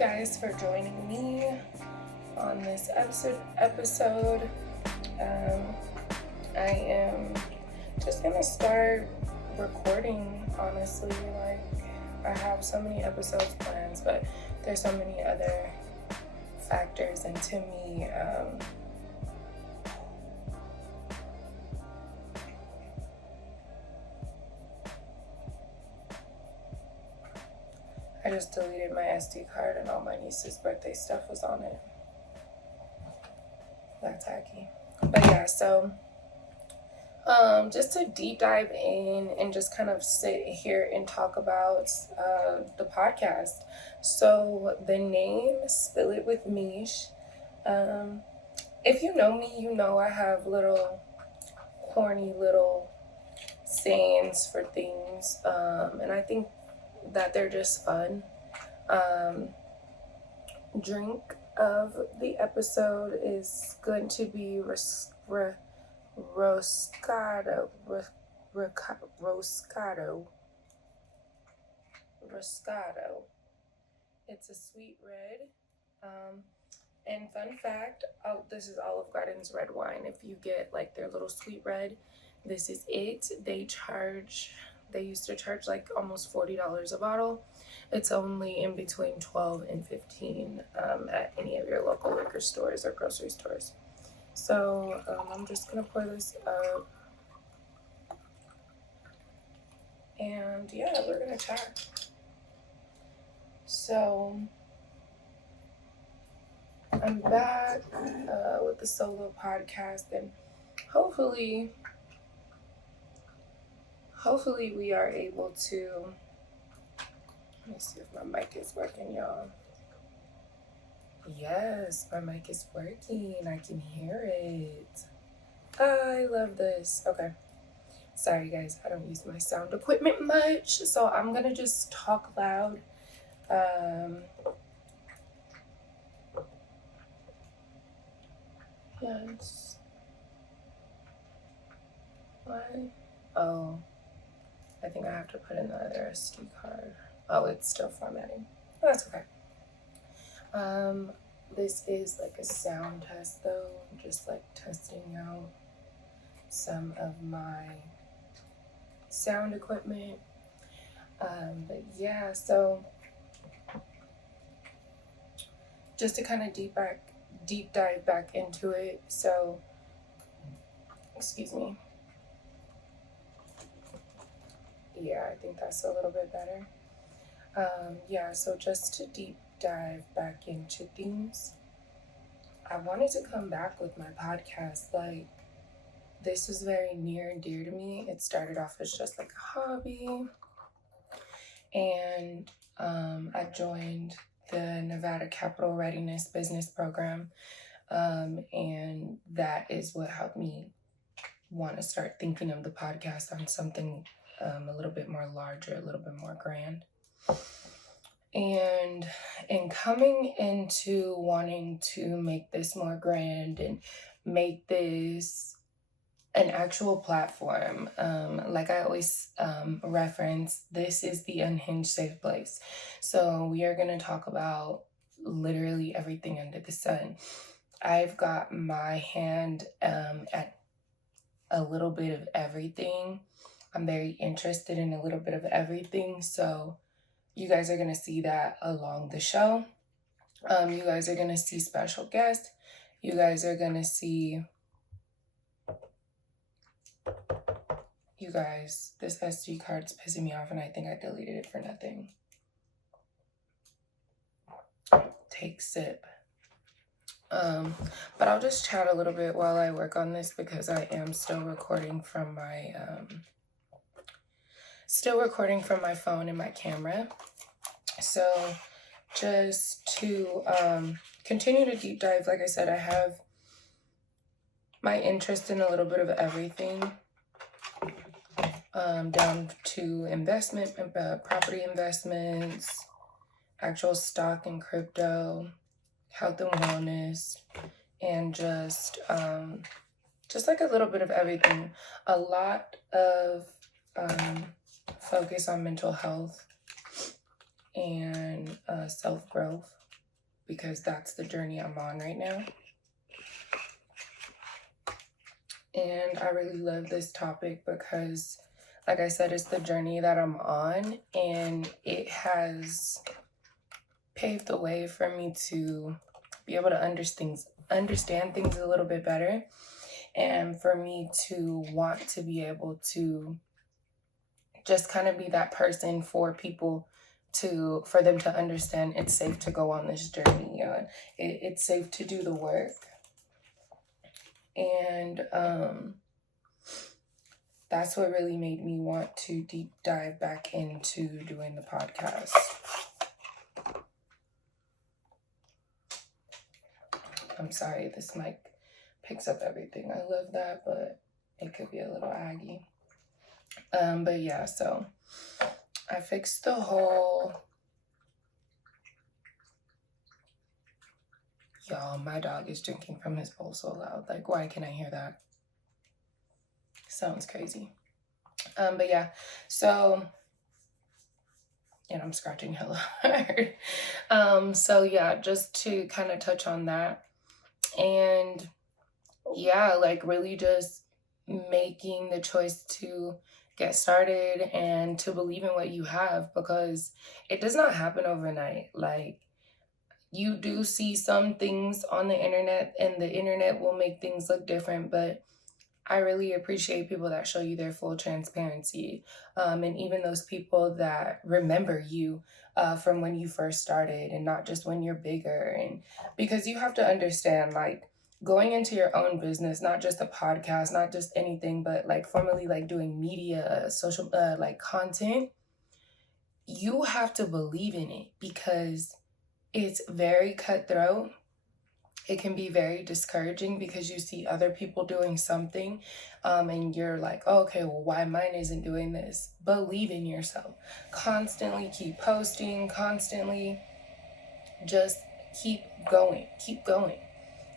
guys for joining me on this episode. I am just gonna start recording, honestly. Like, I have so many episodes planned, but there's so many other factors into me I just deleted my SD card and all my niece's birthday stuff was on it. That's tacky. But yeah, so just to deep dive in and just kind of sit here and talk about the podcast. So the name Spill It With Mish. If you know me, you know I have little corny little sayings for things, and I think that they're just fun. Drink of the episode is going to be Roscato. It's a sweet red. And fun fact, this is Olive Garden's red wine. If you get like their little sweet red, this is it. They used to charge like almost $40 a bottle. It's only in between $12 and $15 at any of your local liquor stores or grocery stores. So I'm just gonna pour this up, and yeah, we're gonna chat. So I'm back with the solo podcast, and hopefully we are able to, let me see if my mic is working, y'all. Yes, my mic is working. I can hear it. I love this. Okay. Sorry, guys. I don't use my sound equipment much, so I'm going to just talk loud. Yes. Why? Oh, I think I have to put in the other SD card. Oh, it's still formatting. Oh, that's okay. This is like a sound test though, just like testing out some of my sound equipment. But yeah, so just to kind of deep dive back into it. So, excuse me. Yeah, I think that's a little bit better. Yeah, so just to deep dive back into things, I wanted to come back with my podcast. Like, this is very near and dear to me. It started off as just like a hobby, and I joined the Nevada Capital Readiness Business Program, and that is what helped me want to start thinking of the podcast on something a little bit more larger, a little bit more grand. And in coming into wanting to make this more grand and make this an actual platform, like I always reference, this is the Unhinged Safe Place. So we are going to talk about literally everything under the sun. I've got my hand at a little bit of everything. I'm very interested in a little bit of everything, so you guys are going to see that along the show. You guys are going to see special guests. You guys are going to see... You guys, this SD card's pissing me off and I think I deleted it for nothing. Take sip. But I'll just chat a little bit while I work on this because I am still recording from my phone and my camera. So just to continue to deep dive, like I said, I have my interest in a little bit of everything, down to investment, property investments, actual stock and crypto, health and wellness, and just like a little bit of everything. A lot of focus on mental health and self-growth. because that's the journey I'm on right now. And I really love this topic because, like I said, it's the journey that I'm on, and it has paved the way for me to be able to understand things a little bit better, and for me to want to be able to just kind of be that person for people, for them to understand it's safe to go on this journey. It's safe to do the work. And that's what really made me want to deep dive back into doing the podcast. I'm sorry, this mic picks up everything. I love that, but it could be a little aggy. But yeah, so I fixed the whole... Y'all, my dog is drinking from his bowl so loud. Like, why can I hear that? Sounds crazy. But yeah, so... And I'm scratching hella hard. So yeah, just to kind of touch on that. And yeah, like really just making the choice to get started and to believe in what you have, because it does not happen overnight. Like, you do see some things on the internet, and the internet will make things look different, but I really appreciate people that show you their full transparency. And even those people that remember you from when you first started, and not just when you're bigger. And because you have to understand, like, going into your own business, not just a podcast, not just anything, but like formally like doing media, social, like content, you have to believe in it, because it's very cutthroat. It can be very discouraging because you see other people doing something, and you're like, oh, okay, well, why mine isn't doing this? Believe in yourself. Constantly keep posting, constantly just keep going.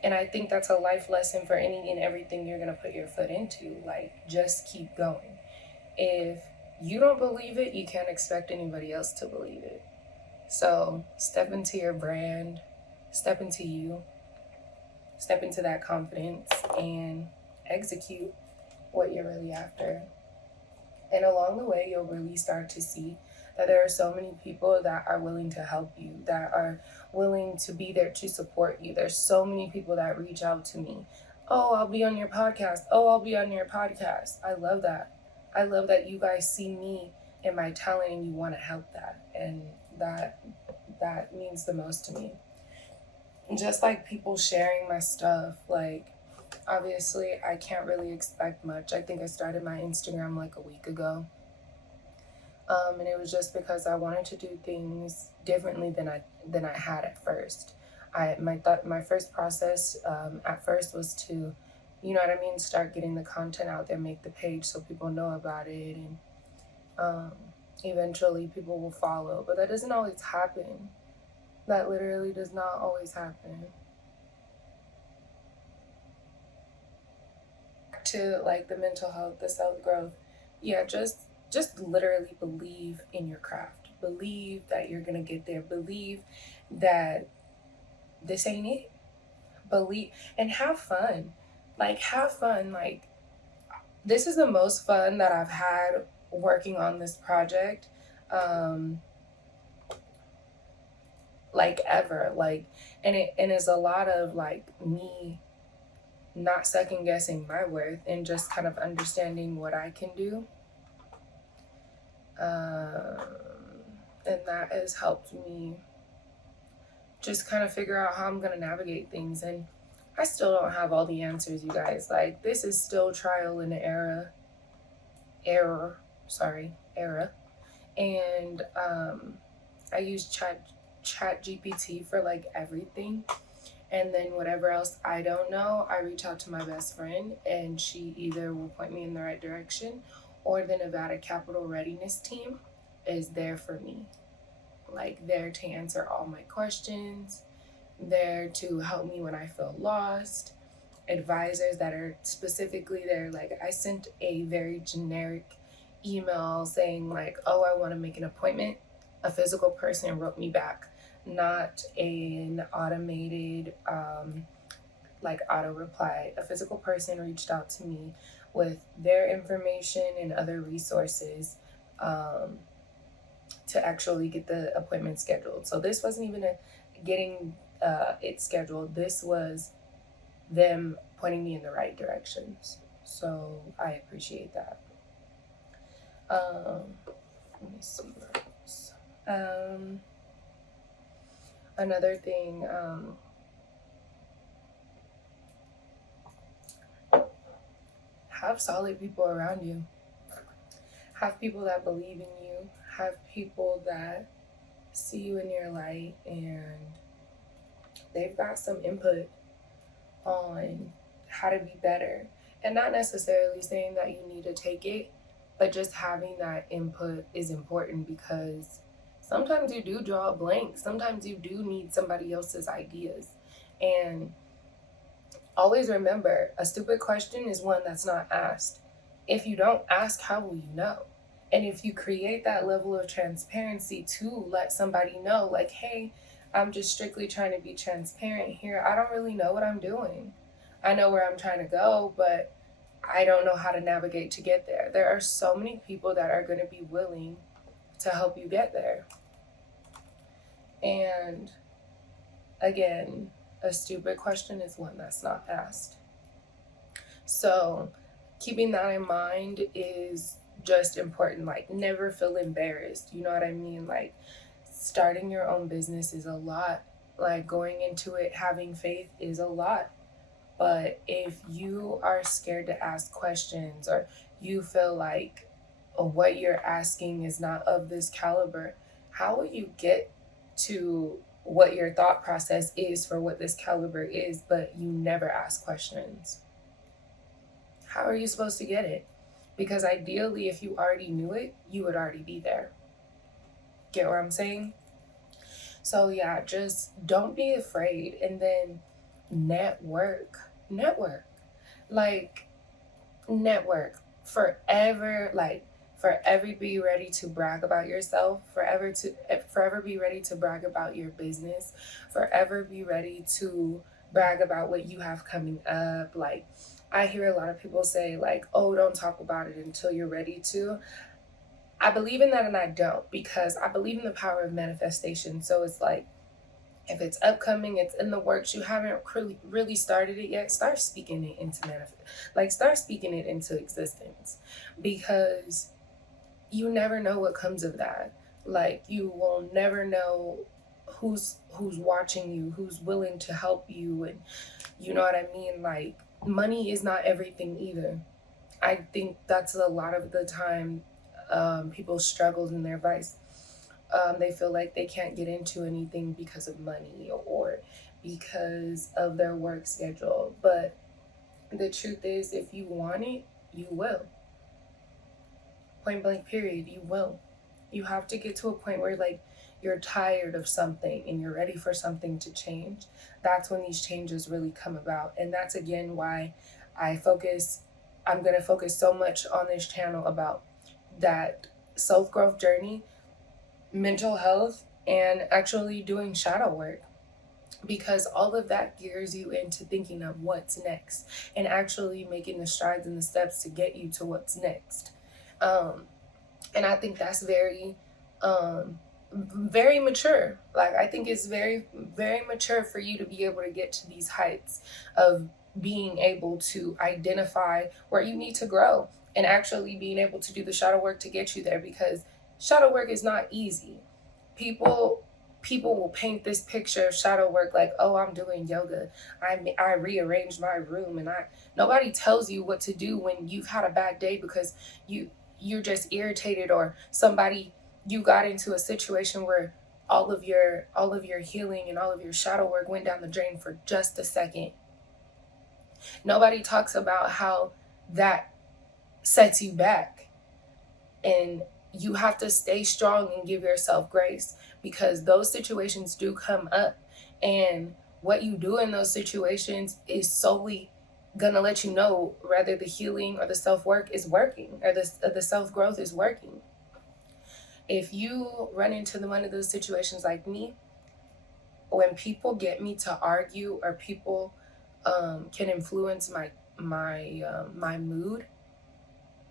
And I think that's a life lesson for any and everything you're going to put your foot into. Like, just keep going. If you don't believe it, you can't expect anybody else to believe it. So step into your brand, step into you, step into that confidence, and execute what you're really after. And along the way, you'll really start to see that there are so many people that are willing to help you, that are willing to be there to support you. There's so many people that reach out to me. Oh, I'll be on your podcast. Oh, I'll be on your podcast. I love that. I love that you guys see me and my talent, and you want to help that. And that means the most to me. Just like people sharing my stuff, like, obviously I can't really expect much. I think I started my Instagram like a week ago. And it was just because I wanted to do things differently than I had at first. My first process at first was to, you know what I mean, start getting the content out there, make the page so people know about it, and eventually people will follow. But that doesn't always happen. That literally does not always happen. To like the mental health, the self-growth, yeah, just literally believe in your craft. Believe that you're gonna get there. Believe that this ain't it. Believe, and have fun. Like, have fun. Like, this is the most fun that I've had working on this project, like ever. Like, and it's a lot of like me not second guessing my worth, and just kind of understanding what I can do. And that has helped me just kind of figure out how I'm going to navigate things. And I still don't have all the answers, you guys. Like, this is still trial and error. And I use chat GPT for like everything. And then whatever else I don't know, I reach out to my best friend, and she either will point me in the right direction, or the Nevada Capital Readiness team is there for me. Like, there to answer all my questions, there to help me when I feel lost. Advisors that are specifically there. Like, I sent a very generic email saying like, oh, I want to make an appointment. A physical person wrote me back not an automated like auto reply. A physical person reached out to me with their information and other resources um, to actually get the appointment scheduled. So this wasn't even a getting it scheduled. This was them pointing me in the right directions. So I appreciate that. Let me see what else. Another thing, have solid people around you. Have people that believe in you. Have people that see you in your light and they've got some input on how to be better. And not necessarily saying that you need to take it, but just having that input is important because sometimes you do draw a blank. Sometimes you do need somebody else's ideas. And always remember, a stupid question is one that's not asked. If you don't ask, how will you know? And if you create that level of transparency to let somebody know, like, hey, I'm just strictly trying to be transparent here. I don't really know what I'm doing. I know where I'm trying to go, but I don't know how to navigate to get there. There are so many people that are going to be willing to help you get there. And again, a stupid question is one that's not asked. So keeping that in mind is just important. Like, never feel embarrassed. You know what I mean? Like, starting your own business is a lot. Like, going into it having faith is a lot. But if you are scared to ask questions, or you feel like what you're asking is not of this caliber, how will you get to what your thought process is for what this caliber is, but you never ask questions? How are you supposed to get it? Because ideally, if you already knew it, you would already be there. Get what I'm saying? So yeah, just don't be afraid, and then network. Like, network. Forever be ready to brag about yourself, forever be ready to brag about your business, forever be ready to brag about what you have coming up. Like, I hear a lot of people say, like, oh, don't talk about it until you're ready to. I believe in that and I don't, because I believe in the power of manifestation. So it's like, if it's upcoming, it's in the works, you haven't really started it yet, start speaking it into start speaking it into existence, because you never know what comes of that. Like, you will never know who's watching you, who's willing to help you, and you know what I mean? Like, money is not everything either. I think that's a lot of the time people struggle in their vice. They feel like they can't get into anything because of money or because of their work schedule. But the truth is, if you want it, you will. Point blank, period, you will. You have to get to a point where, like, you're tired of something and you're ready for something to change. That's when these changes really come about. And that's again why I'm going to focus so much on this channel about that self-growth journey, mental health, and actually doing shadow work, because all of that gears you into thinking of what's next and actually making the strides and the steps to get you to what's next. And I think that's very very mature. Like, I think it's very, very mature for you to be able to get to these heights of being able to identify where you need to grow and actually being able to do the shadow work to get you there, because shadow work is not easy. People will paint this picture of shadow work like, oh, I'm doing yoga, I rearranged my room, and nobody tells you what to do when you've had a bad day because you're just irritated, or you got into a situation where all of your healing and all of your shadow work went down the drain for just a second. Nobody talks about how that sets you back, and you have to stay strong and give yourself grace, because those situations do come up, and what you do in those situations is solely gonna let you know whether the healing or the self-work is working, or the self-growth is working. If you run into one of those situations like me, when people get me to argue, or people can influence my mood,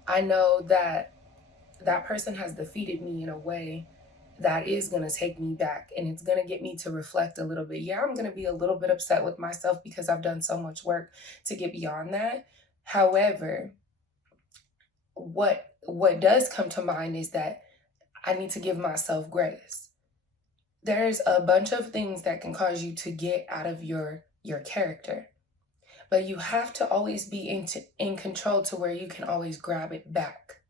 I know that that person has defeated me in a way that is going to take me back, and it's going to get me to reflect a little bit. Yeah, I'm going to be a little bit upset with myself because I've done so much work to get beyond that. However, what does come to mind is that I need to give myself grace. There's a bunch of things that can cause you to get out of your character, but you have to always be in control to where you can always grab it back.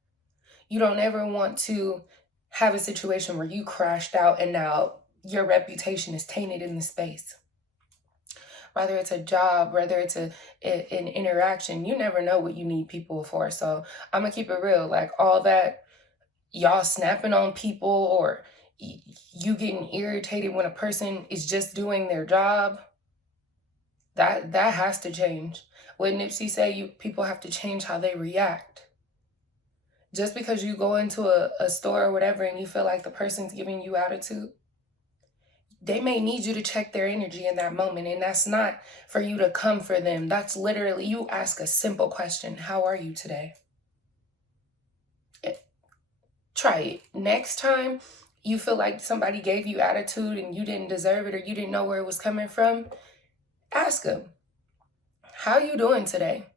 You don't ever want to have a situation where you crashed out and now your reputation is tainted in the space. Whether it's a job, whether it's an interaction, you never know what you need people for. So I'm gonna keep it real. Like, all that y'all snapping on people, or you getting irritated when a person is just doing their job, that has to change. What Nipsey say, people have to change how they react. Just because you go into a store or whatever and you feel like the person's giving you attitude, they may need you to check their energy in that moment. And that's not for you to come for them. That's literally, you ask a simple question: how are you today? Try it. Next time you feel like somebody gave you attitude and you didn't deserve it, or you didn't know where it was coming from, ask them, how you doing today?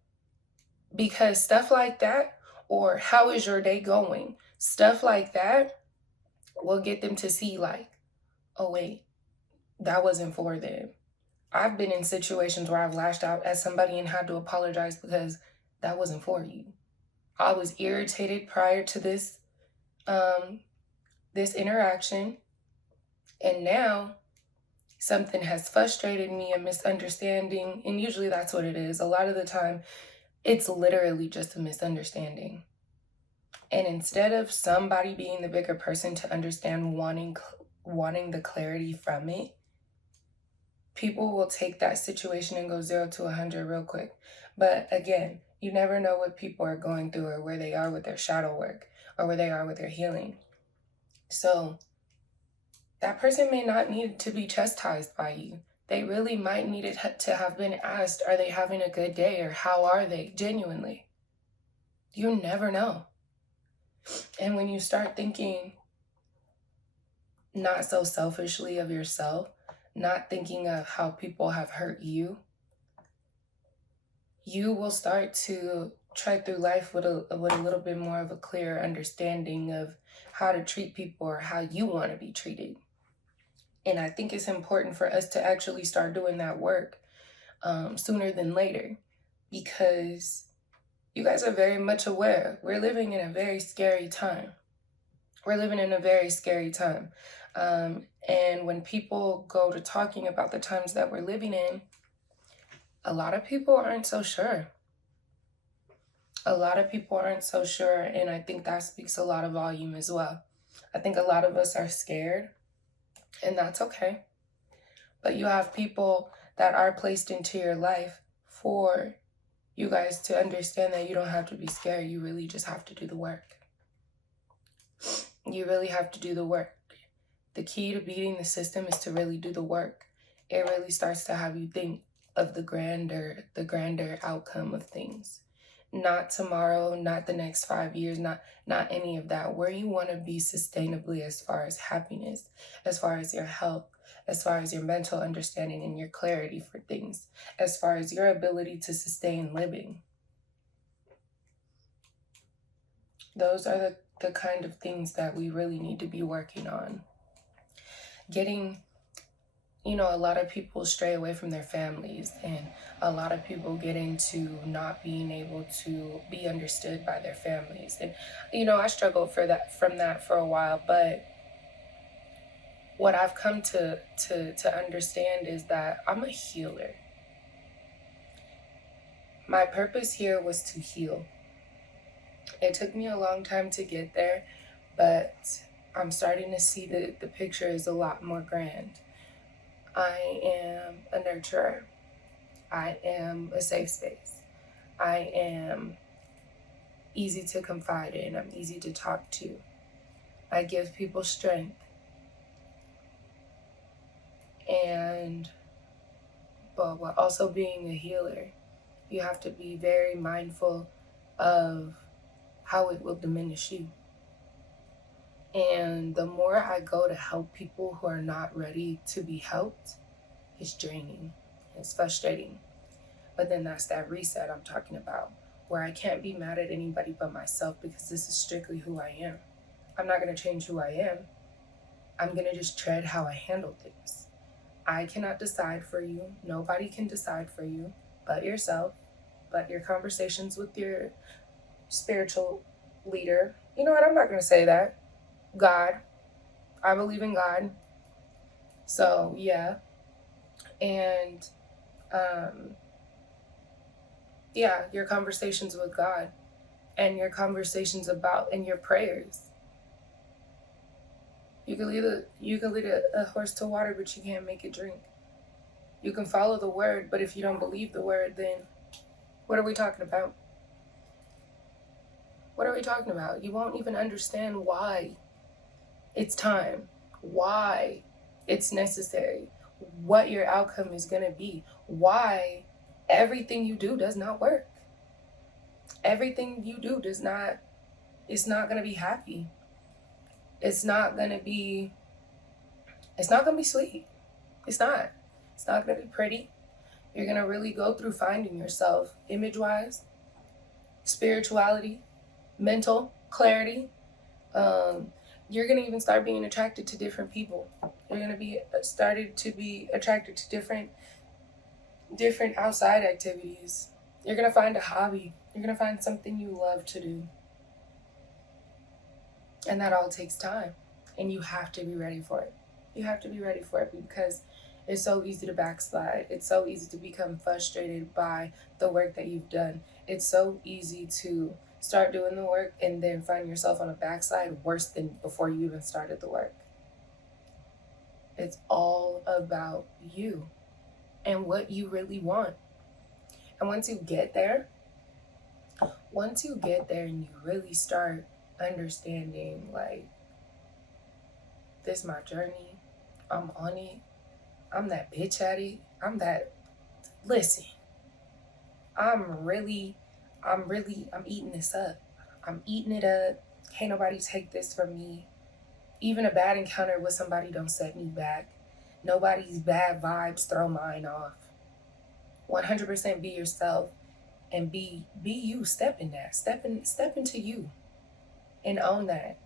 Because stuff like that, or how is your day going? Stuff like that will get them to see, like, oh wait, that wasn't for them. I've been in situations where I've lashed out at somebody and had to apologize because that wasn't for you. I was irritated prior to this this interaction, and now something has frustrated me, a misunderstanding, and usually that's what it is. A lot of the time, it's literally just a misunderstanding. And instead of somebody being the bigger person to understand, wanting the clarity from it, people will take that situation and go 0 to 100 real quick. But again, you never know what people are going through, or where they are with their shadow work, or where they are with their healing. So that person may not need to be chastised by you. They really might need it to have been asked, are they having a good day, or how are they genuinely? You never know. And when you start thinking not so selfishly of yourself, not thinking of how people have hurt you, you will start to tread through life with a little bit more of a clear understanding of how to treat people, or how you want to be treated. And I think it's important for us to actually start doing that work sooner than later, because you guys are very much aware we're living in a very scary time. We're living in a very scary time. And when people go to talking about the times that we're living in, a lot of people aren't so sure. A lot of people aren't so sure, and I think that speaks a lot of volume as well. I think a lot of us are scared, and that's okay. But you have people that are placed into your life for you guys to understand that you don't have to be scared. You really just have to do the work. You really have to do the work. The key to beating the system is to really do the work. It really starts to have you think of the grander outcome of things. Not tomorrow, not the next 5 years, not any of that. Where you want to be sustainably, as far as happiness, as far as your health, as far as your mental understanding and your clarity for things, as far as your ability to sustain living. Those are the kind of things that we really need to be working on. Getting, a lot of people stray away from their families, and a lot of people get into not being able to be understood by their families. And, I struggled from that for a while, but what I've come to understand is that I'm a healer. My purpose here was to heal. It took me a long time to get there, but I'm starting to see that the picture is a lot more grand. I am a nurturer. I am a safe space. I am easy to confide in. I'm easy to talk to. I give people strength. And but while also being a healer, you have to be very mindful of how it will diminish you. And the more I go to help people who are not ready to be helped, it's draining, it's frustrating. But then that's that reset I'm talking about, where I can't be mad at anybody but myself, because this is strictly who I am. I'm not going to change who I am. I'm going to just tread how I handle things. I cannot decide for you. Nobody can decide for you but yourself, but your conversations with your spiritual leader. You know what? I'm not going to say that. God. I believe in God. So, yeah. And, yeah, your conversations with God and your conversations about and your prayers. You can lead a horse to water, but you can't make it drink. You can follow the word, but if you don't believe the word, then what are we talking about? What are we talking about? You won't even understand why it's time, why it's necessary, what your outcome is going to be, why everything you do does not work. Everything you do does not, it's not going to be happy. It's not going to be sweet. It's not going to be pretty. You're going to really go through finding yourself image-wise, spirituality, mental clarity. You're going to even start being attracted to different people. You're going to be started to be attracted to different outside activities. You're going to find a hobby. You're going to find something you love to do. And that all takes time. And you have to be ready for it. You have to be ready for it, because it's so easy to backslide. It's so easy to become frustrated by the work that you've done. It's so easy to start doing the work and then find yourself on a backslide worse than before you even started the work. It's all about you and what you really want. And once you get there and you really start understanding, like, this is my journey, I'm on it, I'm that bitch at it, listen, I'm eating this up. I'm eating it up. Can't nobody take this from me. Even a bad encounter with somebody don't set me back. Nobody's bad vibes throw mine off. 100% be yourself and be you. Step in that. Step into you and own that.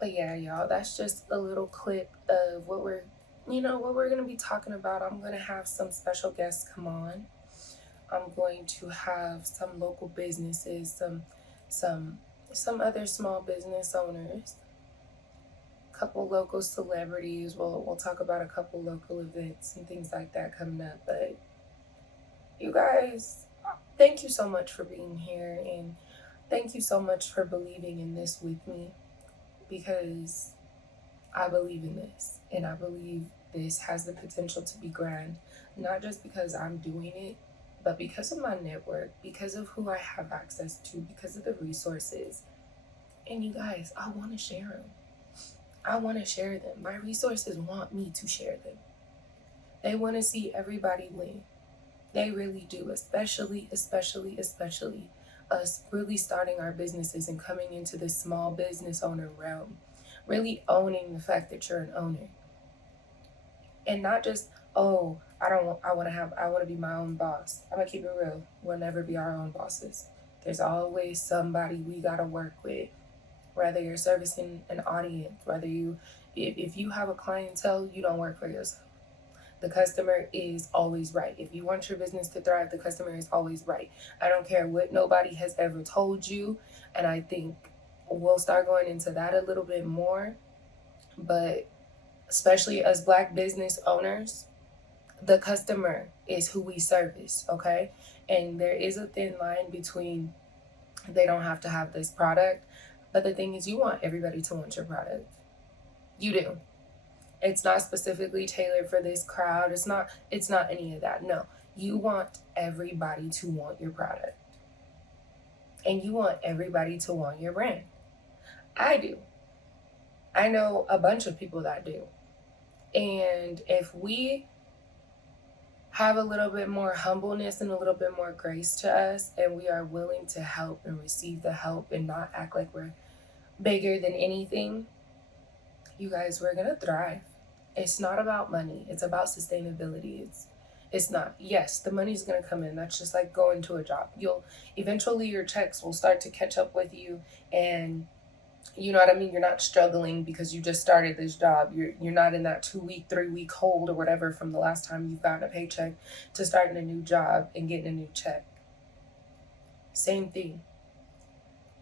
But yeah, y'all, that's just a little clip of what we're going to be talking about. I'm going to have some special guests come on. I'm going to have some local businesses, some other small business owners, a couple local celebrities. We'll talk about a couple local events and things like that coming up. But you guys, thank you so much for being here, and thank you so much for believing in this with me, because I believe in this, and I believe this has the potential to be grand, not just because I'm doing it, but because of my network, because of who I have access to, because of the resources. And you guys, I want to share them. I want to share them. My resources want me to share them. They want to see everybody win. They really do, especially us really starting our businesses and coming into this small business owner realm, really owning the fact that you're an owner. And not just, oh, I want to be my own boss. I'm going to keep it real. We'll never be our own bosses. There's always somebody we got to work with, whether you're servicing an audience, if you have a clientele, you don't work for yourself. The customer is always right. If you want your business to thrive, the customer is always right. I don't care what nobody has ever told you. And I think we'll start going into that a little bit more. But especially as Black business owners, the customer is who we service, okay? And there is a thin line between they don't have to have this product, but the thing is, you want everybody to want your product. You do. It's not specifically tailored for this crowd. It's not any of that. No, you want everybody to want your product. And you want everybody to want your brand. I do. I know a bunch of people that do. And if we have a little bit more humbleness and a little bit more grace to us, and we are willing to help and receive the help and not act like we're bigger than anything, you guys, we're gonna thrive. It's not about money, it's about sustainability. It's not, yes, the money's gonna come in. That's just like going to a job. You'll eventually, your checks will start to catch up with you, and you know what I mean? You're not struggling because you just started this job. You're not in that 2 week, 3 week hold or whatever from the last time you've gotten a paycheck to starting a new job and getting a new check. Same thing.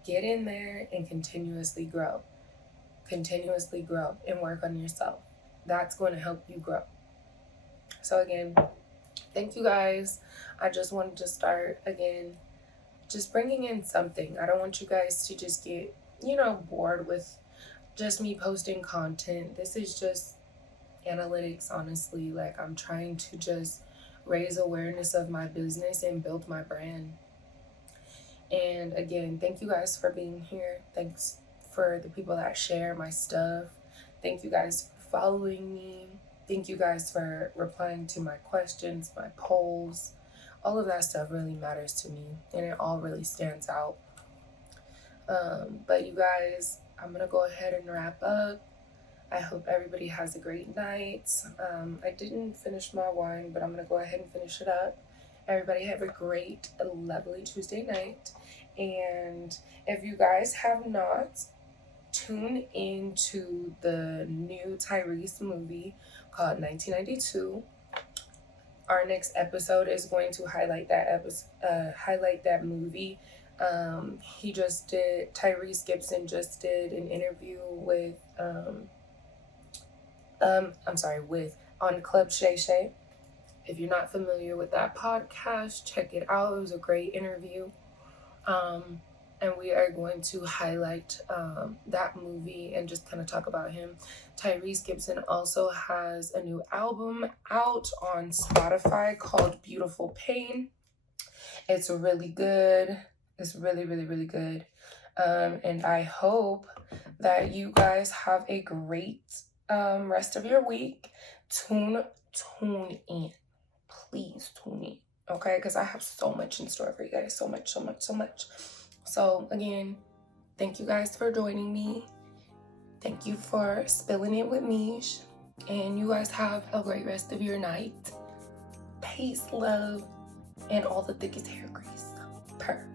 Get in there and continuously grow. Continuously grow and work on yourself. That's going to help you grow. So again, thank you guys. I just wanted to start again, just bringing in something. I don't want you guys to just get, bored with just me posting content. This is just analytics, honestly. Like, I'm trying to just raise awareness of my business and build my brand. And again, thank you guys for being here. Thanks for the people that share my stuff. Thank you guys for following me. Thank you guys for replying to my questions, my polls. All of that stuff really matters to me, and it all really stands out. But you guys, I'm going to go ahead and wrap up. I hope everybody has a great night. I didn't finish my wine, but I'm going to go ahead and finish it up. Everybody have a great, lovely Tuesday night. And if you guys have not, tune into the new Tyrese movie called 1992. Our next episode is going to highlight that movie. Tyrese Gibson just did an interview with on Club Shay Shay. If you're not familiar with that podcast, check it out. It was a great interview. And we are going to highlight that movie and just kind of talk about him. Tyrese Gibson also has a new album out on Spotify called Beautiful Pain. It's really good. It's really, really, really good. And I hope that you guys have a great rest of your week. Tune in. Please tune in. Okay? Because I have so much in store for you guys. So much. So again, thank you guys for joining me. Thank you for spilling it with me. And you guys have a great rest of your night. Peace, love, and all the thickest hair grease. Purr.